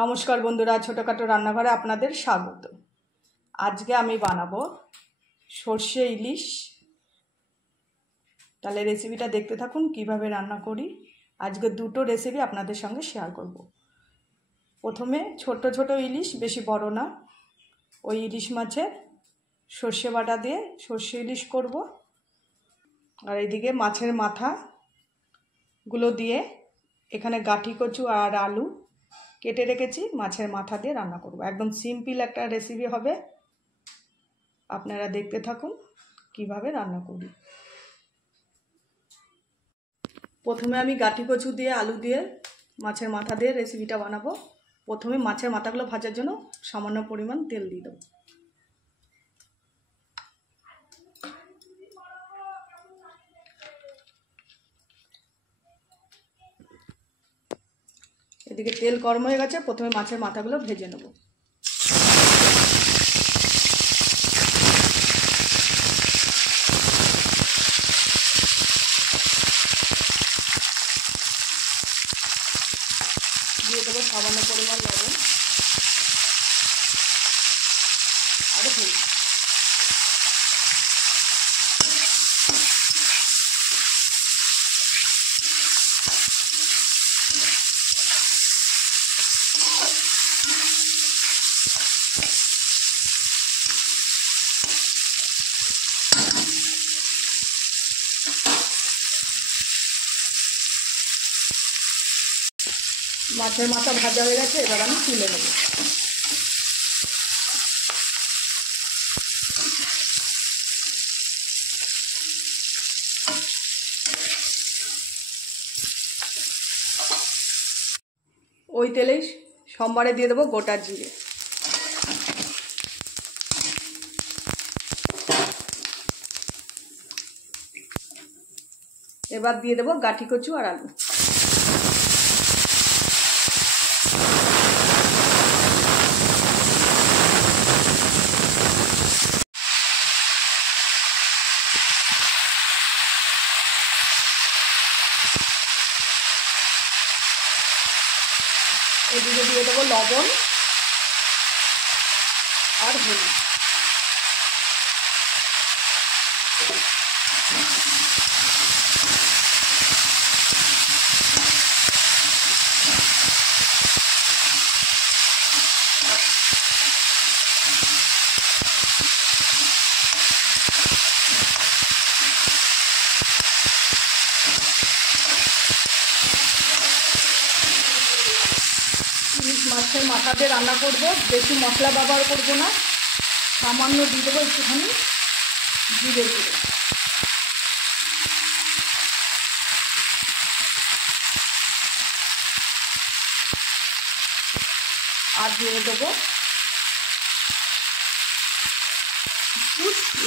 নমস্কার বন্ধুরা, ছোটখাটো রান্নাঘরে আপনাদের স্বাগত। আজকে আমি বানাবো সর্ষে ইলিশ। তাহলে রেসিপিটা দেখতে থাকুন কিভাবে রান্না করি। আজকে দুটো রেসিপি আপনাদের সঙ্গে শেয়ার করব। প্রথমে ছোট ছোট ইলিশ, বেশি বড় না, ওই ইলিশ মাছের সর্ষে বাটা দিয়ে সর্ষে ইলিশ করব। আর এইদিকে মাছের মাথাগুলো দিয়ে এখানে গাঁটি কচু আর আলু কেটে রেখেছি, মাছের মাথা দিয়ে রান্না করব। একদম সিম্পল একটা রেসিপি হবে, আপনারা দেখতে থাকুন কিভাবে রান্না করি। প্রথমে আমি গাঁটি কচু দিয়ে আলু দিয়ে মাছের মাথা দিয়ে রেসিপিটা বানাবো। প্রথমে মাছের মাথাগুলো ভাজার জন্য সামান্য পরিমাণ তেল দিয়ে দেবো। এদিকে তেল গরম হয়ে গেছে, প্রথমে মাছের মাথাগুলো ভেজে নেব। দিয়ে দেবো সামান্য পরিমাণ লবণ আর হলুদ। মাছের মাথা ভাজা হয়ে গেছে, এবার আমি তুলে নেব। ওই তেলেই সোমবারে দিয়ে দেবো গোটা জিরে। এবার দিয়ে দেবো গাঁটি কচু আর আলু। এদিকে দিয়ে দেবো লবণ আর হলুদ। মাছের মাথা দিয়ে রান্না করব, বেশি মশলা ব্যবহার করব না, সামান্য দিয়ে দেবো একটুখানি জিরে গুঁড়ো। আর দিয়ে দেবো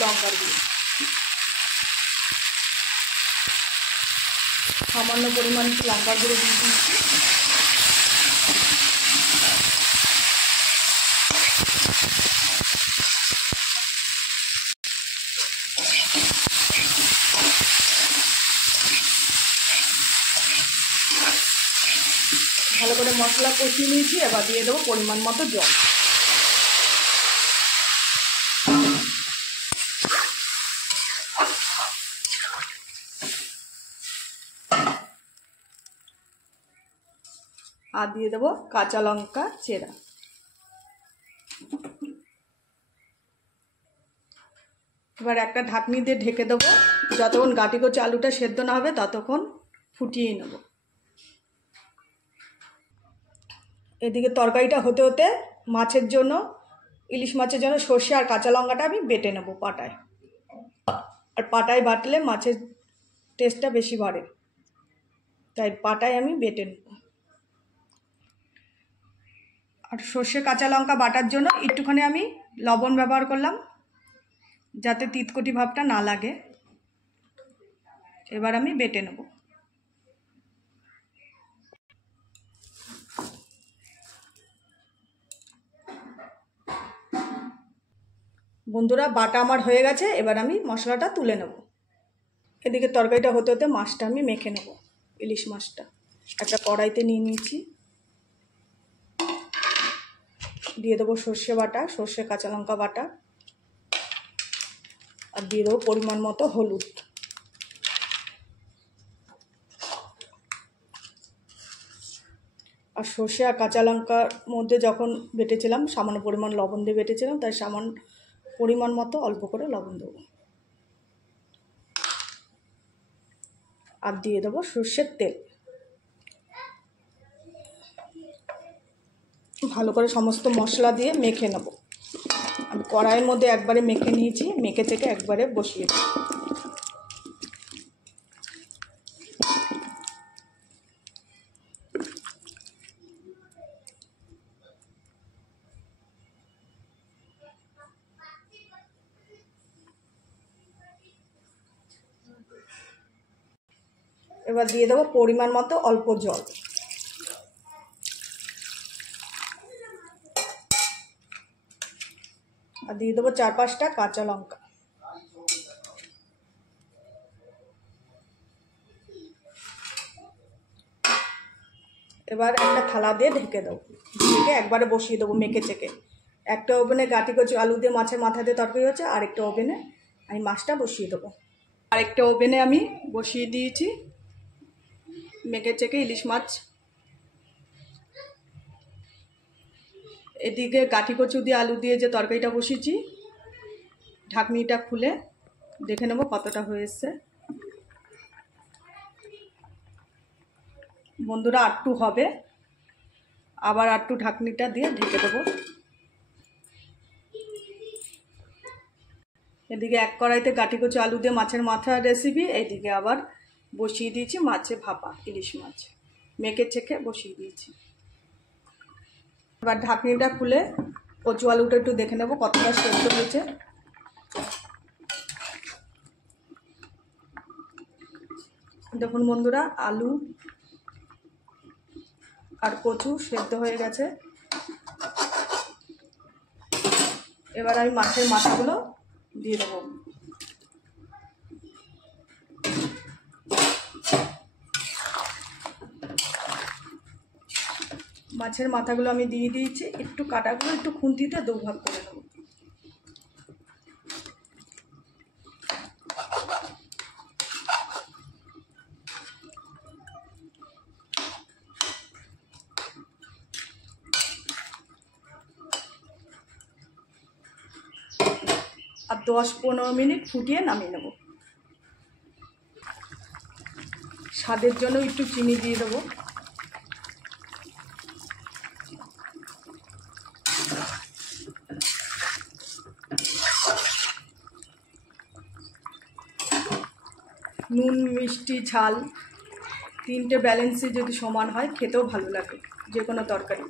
লঙ্কার গুঁড়ো, সামান্য পরিমাণ একটু লঙ্কার গুঁড়ো দিয়ে দিচ্ছি। ভালো করে মশলা কষিয়ে নিয়েছি, এবার দিয়ে দেবো পরিমাণ মতো জল। আর দিয়ে দেবো কাঁচা লঙ্কা চেরা। এবার একটা ঢাকনি দিয়ে ঢেকে দেবো, যতক্ষণ গাঁটি কচু আলুটা সেদ্ধ না হবে ততক্ষণ ফুটিয়ে নেব। এদিকে তরকারিটা হতে হতে মাছের জন্য, ইলিশ মাছের জন্য সর্ষে আর কাঁচা লঙ্কাটা আমি বেটে নেব পাটায়। আর পাটায় বাটলে মাছের টেস্টটা বেশি বাড়ে, তাই পাটায় আমি বেটে নেব। আর সর্ষে কাঁচা লঙ্কা বাটার জন্য একটুখানি আমি লবণ ব্যবহার করলাম, যাতে তিতকুটি ভাবটা না লাগে। এবার আমি বেটে নেব। বন্ধুরা, বাটা আমার হয়ে গেছে, এবার আমি মশলাটা তুলে নেব। এদিকে তরকারিটা হতে হতে মাছটা আমি মেখে নেব। ইলিশ মাছটা একটা কড়াইতে নিয়ে নিয়েছি। দিয়ে দেবো সর্ষে বাটা, সর্ষে কাঁচা লঙ্কা বাটা, আর দিয়ে দেবো পরিমাণ মতো হলুদ। আর সর্ষে আর কাঁচা লঙ্কার মধ্যে যখন বেটেছিলাম সামান্য পরিমাণ লবণ দিয়ে বেটেছিলাম, তাই সামান্য পরিমাণ মতো অল্প করে লবণ দেবো। আর দিয়ে দেবো সর্ষের তেল। ভালো করে সমস্ত মশলা দিয়ে মেখে নেব। আমি কড়াইয়ের মধ্যে একবারে মেখে নিয়েছি, মেখে থেকে একবারে বসিয়ে দিই। এবার দিয়ে দেবো পরিমাণ মতো অল্প জল। আর দিয়ে দেবো 4-5টা কাঁচা লঙ্কা। এবার একটা থালা দিয়ে ঢেকে দেবো, ঢেকে একবারে বসিয়ে দেবো মেখে চেকে। একটা ওভেনে গাঁটি কচি আলু দিয়ে মাছের মাথা দিয়ে তরকারি হচ্ছে, আরেকটা ওভেনে আমি মাছটা বসিয়ে দেবো। আরেকটা ওভেনে আমি বসিয়ে দিয়েছি মেখে চেকে ইলিশ মাছ। এদিকে গাঁটি কচু দিয়ে আলু দিয়ে যে তরকারিটা বসিয়েছি, ঢাকনিটা খুলে দেখে নেবো কতটা হয়ে এসছে। বন্ধুরা, আটটু হবে, আবার আটটু ঢাকনিটা দিয়ে ঢেকে দেবো। এদিকে এক কড়াইতে গাঁটি কচু আলু দিয়ে মাছের মাথা রেসিপি, এইদিকে আবার বসিয়ে দিয়েছি মাছে ভাপা ইলিশ মাছ, মেখে চেখে বসিয়ে দিয়েছি। এবার ঢাকনিটা খুলে কচু আলুটা একটু দেখে নেবো কতটা সেদ্ধ হয়েছে। দেখুন বন্ধুরা, আলু আর কচু সেদ্ধ হয়ে গেছে। এবার আমি মাছের মাথাগুলো দিয়ে দেবো। মাছের মাথাগুলো আমি দিয়ে দিয়েছি, একটু কাটাগুলো একটু খুন্তিতে দুভাগ করে নেব। আর 10-15 মিনিট ফুটিয়ে নামিয়ে নেব। স্বাদের জন্য একটু চিনি দিয়ে দেবো। নুন, মিষ্টি, ঝাল তিনটে ব্যালেন্সে যদি সমান হয় খেতেও ভালো লাগে যে কোনো তরকারি।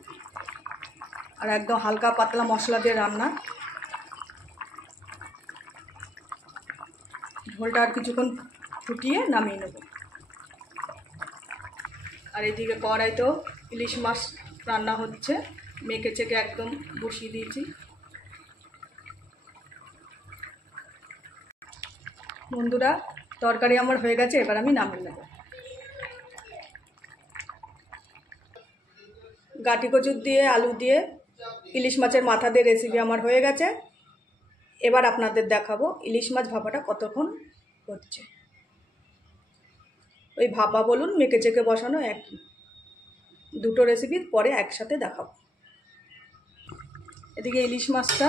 আর একদম হালকা পাতলা মশলা দিয়ে রান্না। ঝোলটা আর কিছুক্ষণ ফুটিয়ে নামিয়ে নেব। আর এদিকে কড়াইতেও ইলিশ মাছ রান্না হচ্ছে, মেখে চেকে একদম বসিয়ে দিয়েছি। বন্ধুরা, তরকারি আমার হয়ে গেছে, এবার আমি নামিয়ে নেব। গাঁটি কচু দিয়ে আলু দিয়ে ইলিশ মাছের মাথা দিয়ে রেসিপি আমার হয়ে গেছে। এবার আপনাদের দেখাবো ইলিশ মাছ ভাপাটা কতক্ষণ হচ্ছে। ওই ভাপা বলুন মেখে চেকে বসানো একই, দুটো রেসিপি পরে একসাথে দেখাবো। এদিকে ইলিশ মাছটা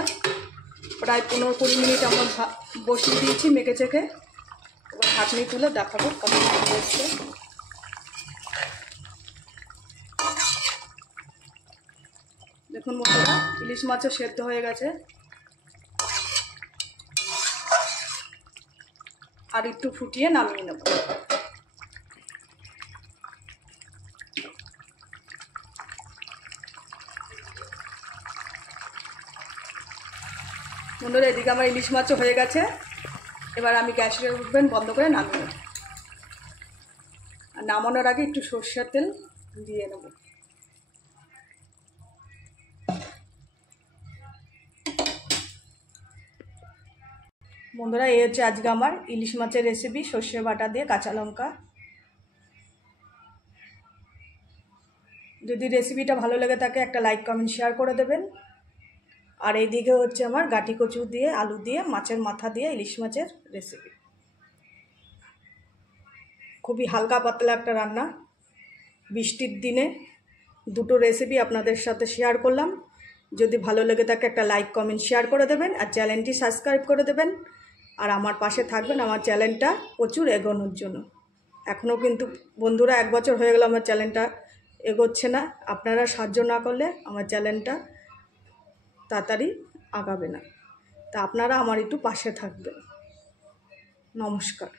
প্রায় 15-20 মিনিট আমরা বসিয়ে দিয়েছি মেখে চেকে। এবার ঢাকনি তুলে দেখাবো কতক্ষণ হচ্ছে। দেখুন বন্ধুরা, ইলিশ মাছও সেদ্ধ হয়ে গেছে। আর একটু ফুটিয়ে নামিয়ে নেব। বন্ধুরা, এদিকে আমার ইলিশ মাছও হয়ে গেছে। এবার আমি গ্যাসের ওভেন বন্ধ করে নামিয়ে নেব। আর নামানোর আগে একটু সরষের তেল দিয়ে নেব। বন্ধুরা, এই হচ্ছে আজকে আমার ইলিশ মাছের রেসিপি, সর্ষে বাটা দিয়ে কাঁচা লঙ্কা। যদি রেসিপিটা ভালো লেগে থাকে একটা লাইক, কমেন্ট, শেয়ার করে দেবেন। আর এইদিকে হচ্ছে আমার গাটি কচু দিয়ে আলু দিয়ে মাছের মাথা দিয়ে ইলিশ মাছের রেসিপি। খুবই হালকা পাতলা একটা রান্না, বৃষ্টির দিনে দুটো রেসিপি আপনাদের সাথে শেয়ার করলাম। যদি ভালো লেগে থাকে একটা লাইক কমেন্ট শেয়ার করে দেবেন, আর চ্যানেলটি সাবস্ক্রাইব করে দেবেন, আর আমার পাশে থাকবেন আমার চ্যানেলটা প্রচুর এগোনোর জন্য। এখনও কিন্তু বন্ধুরা 1 বছর হয়ে গেল আমার চ্যানেলটা এগোচ্ছে না। আপনারা সাহায্য না করলে আমার চ্যানেলটা তাড়াতাড়ি আগাবে না। তা আপনারা আমার একটু পাশে থাকবেন। নমস্কার।